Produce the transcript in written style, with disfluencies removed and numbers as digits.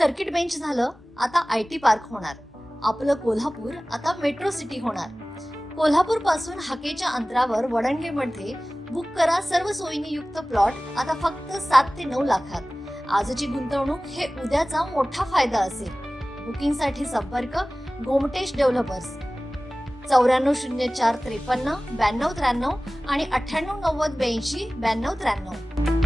Circuit bench झालं, आता IT park होणार. आपलं कोल्हापूर आता मेट्रो सिटी होणार. कोल्हापूर पासून हाकेच्या अंतरावर वडणगेमध्ये बुक करा सर्व सोयींनी युक्त प्लॉट आता फक्त 7 ते 9 लाखात. आजची गुंतवणूक हे उद्याचा मोठा फायदा असेल. बुकिंग साठी संपर्क गोमटेश डेव्हलपर्स 940453 9293 आणि 989082 9293.